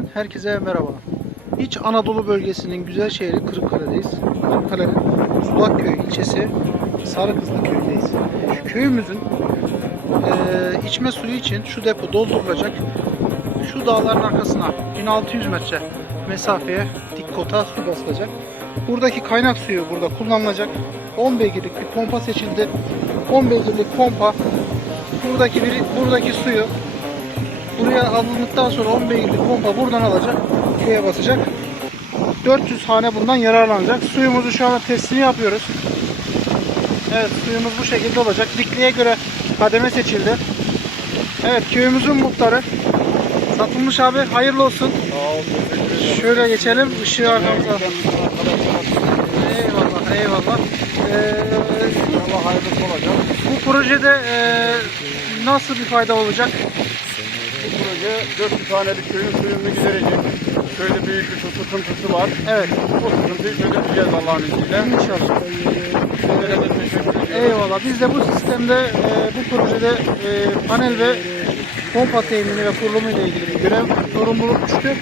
Enerji'den herkese merhaba. İç Anadolu bölgesinin güzel şehri Kırıkkale'deyiz. Kırıkkale'nin Sulakköy ilçesi Sarıkızlı köyündeyiz. Köyümüzün eee, içme suyu için şu depo doldurulacak. Şu dağların arkasına 1600 metre mesafeye dik kota su basılacak. Buradaki kaynak suyu burada kullanılacak. 10 beygirlik bir pompa seçildi. 10 beygirlik pompa buradaki bir, buradaki suyu alındıktan sonra 10 beygirlik pompa buradan alacak. Köye basacak. 400 hane bundan yararlanacak. Suyumuzu şu anda testini yapıyoruz. Evet suyumuz bu şekilde olacak. Dikliğe göre kademe seçildi. Evet köyümüzün muhtarı. Satılmış abi hayırlı olsun. Şöyle geçelim. Işığı arkamıza. Eyvallah eyvallah. Ee, Allah hayırlısı olacak. bu projede ee, nasıl bir fayda olacak? Bu proje 400 haneli köyün suyunu giderecek. Köyde büyük bir sıkıntısı var. Evet. O sıkıntıyı çözeceğiz Allah'ın izniyle. İnşallah. Sizlere de teşekkür ediyorum. Eyvallah. Biz de bu sistemde, e, bu projede e, panel ve pompa temini ve kurulumu ile ilgili bir görev, sorumluluk düştü.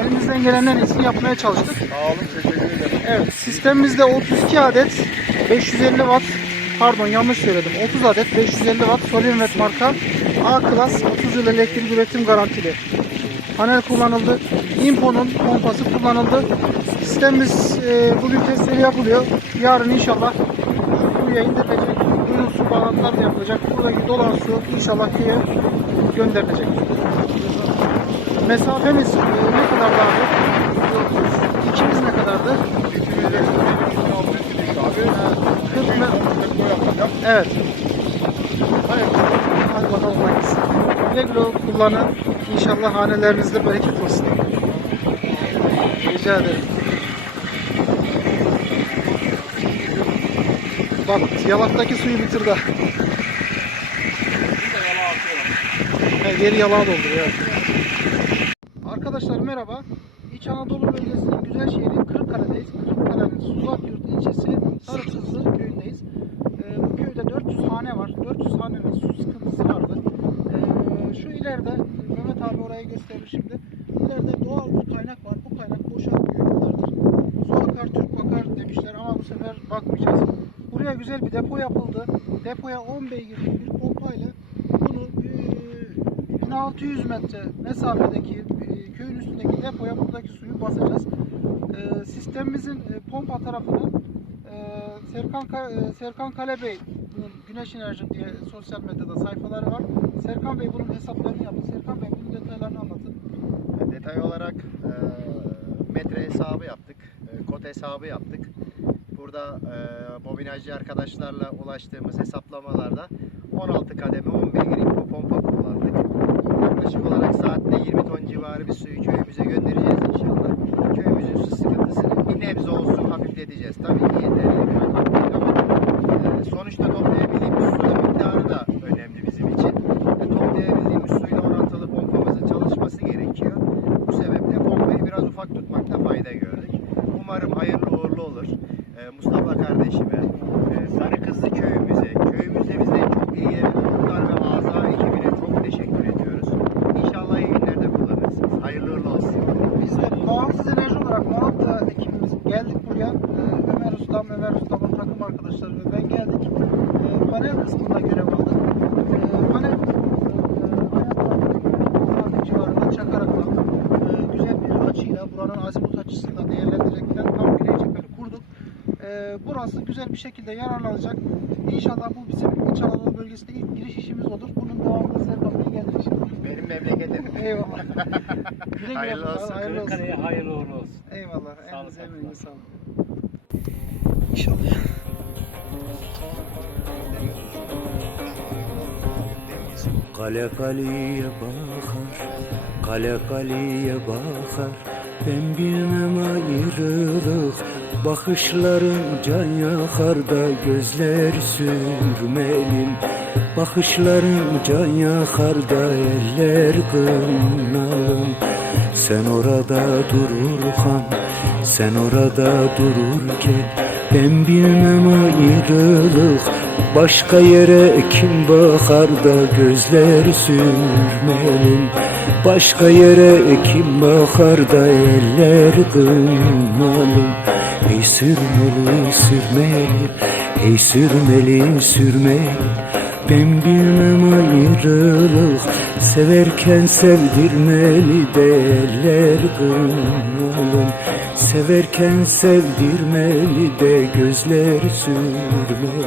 Elimizden gelen en iyisini yapmaya çalıştık. Sağ olun, teşekkür ederim. Evet, sistemimizde 32 adet 550 watt, pardon yanlış söyledim, 30 adet 550 watt Solinvet marka A klas 30 yıl elektrik üretim garantili panel kullanıldı. Impo'nun pompası kullanıldı. Sistemimiz e, bugün testleri yapılıyor. Yarın inşallah kuyuya indirilecek. Kuyunun su bağlantıları da yapılacak. Buradaki dolan su inşallah köye gönderilecek. Mesafemiz e, ne kadardı abi? Evet. Hayır. Hadi bakalım hangisi. Güle güle kullanın. İnşallah hanelerinizde bereket olsun. Rica ederim. Bak yalaktaki suyu bitirdi. geri yalağa dolduruyor. Evet. Arkadaşlar merhaba. İç Anadolu bölgesinin güzel şehri Kırıkkale'deyiz. Kırıkkale'nin Suzakyurt ilçesi Sarıkızlı köyündeyiz. Ee, bu köyde 400 hane var. 400 hanenin su sıkıntısı vardı. Ee, şu ileride Orayı gösterir şimdi. İleride doğal bir kaynak var. Bu kaynak boşalmıyor yıllardır. Su akar Türk bakar demişler ama bu sefer bakmayacağız. Buraya güzel bir depo yapıldı. Depoya 10 beygirlik bir pompayla bunu eee, 1600 metre mesafedeki eee, köyün üstündeki depoya buradaki suyu basacağız. Eee, sistemimizin pompa tarafını Serkan, Serkan Kale Bey bunun Güneş Enerji diye sosyal medyada sayfaları var. Serkan Bey bunun hesaplarını yaptı. Serkan Bey bunun detaylarını anlatın. Detay olarak e, metre hesabı yaptık, e, kod hesabı yaptık. Burada e, bobinajcı arkadaşlarla ulaştığımız hesaplamalarda 16 kademe 10 beygirlik bu pompa kullandık. Yaklaşık olarak saatte 20 ton civarı bir suyu köyümüze göndereceğiz inşallah. Köyümüzün su sıkıntısını bir nebze olsun hafifleteceğiz. Tabii ki yeterli bir rakam değil ama e, sonuçta toplayabildiğimiz suyun miktarı da önemli bizim için. Ve toplayabildiğimiz suyla orantılı pompamızın çalışması gerekiyor. Bu sebeple pompayı biraz ufak tutmakta fayda gördük. Umarım hayırlı uğurlu olur. Ee, Mustafa kardeşime, e, Sarıkızlı köyümüze, köyümüzde bize çok ilgilenen muhtar ve aza ekibine çok teşekkür ediyoruz. İnşallah iyi günlerde kullanırsınız. Hayırlı uğurlu olsun. Biz de bağımsız enerji olarak Malatya ekibimiz geldik buraya. Ee, Ömer Ustam, Ömer Ustam'ın takım arkadaşları ve ben geldik. Ee, panel kısmında görev aldık. Ee, panel e, civarında çakarakla e, güzel bir açıyla buranın azimut açısını da değerlendirerekten tam güney cepheli kurduk. Ee, burası güzel bir şekilde yararlanacak. İnşallah bu bizim İç Anadolu bölgesinde ilk giriş işimiz olur. Bunun devamını Serkan Bey gelir. Benim memleketim. Eyvallah. Güle güle. Hayırlı olsun. Hayırlı olsun. Kırıkkale'ye hayırlı uğurlu olsun. Eyvallah. Sağ olun, Elinize sağ olun. emeğinize sağlık. İnşallah. Kale kaleye bakar, kale kaleye bakar. Ben bilmem ayrılık, bakışların can yakar da Gözler sürmelin, bakışların can yakar da Eller kınalım, sen orada dururken Sen orada dururken ben bilmem ayrılık Başka yere kim bakar da gözleri sürmelin Başka yere kim bakar da eller kıymalım Ey sürmeli sürmeli Ey sürmeli sürmeli. Ben bilmem ayrılık Severken sevdirmeli de eller kıymalım Severken sevdirmeli de gözler sürmeli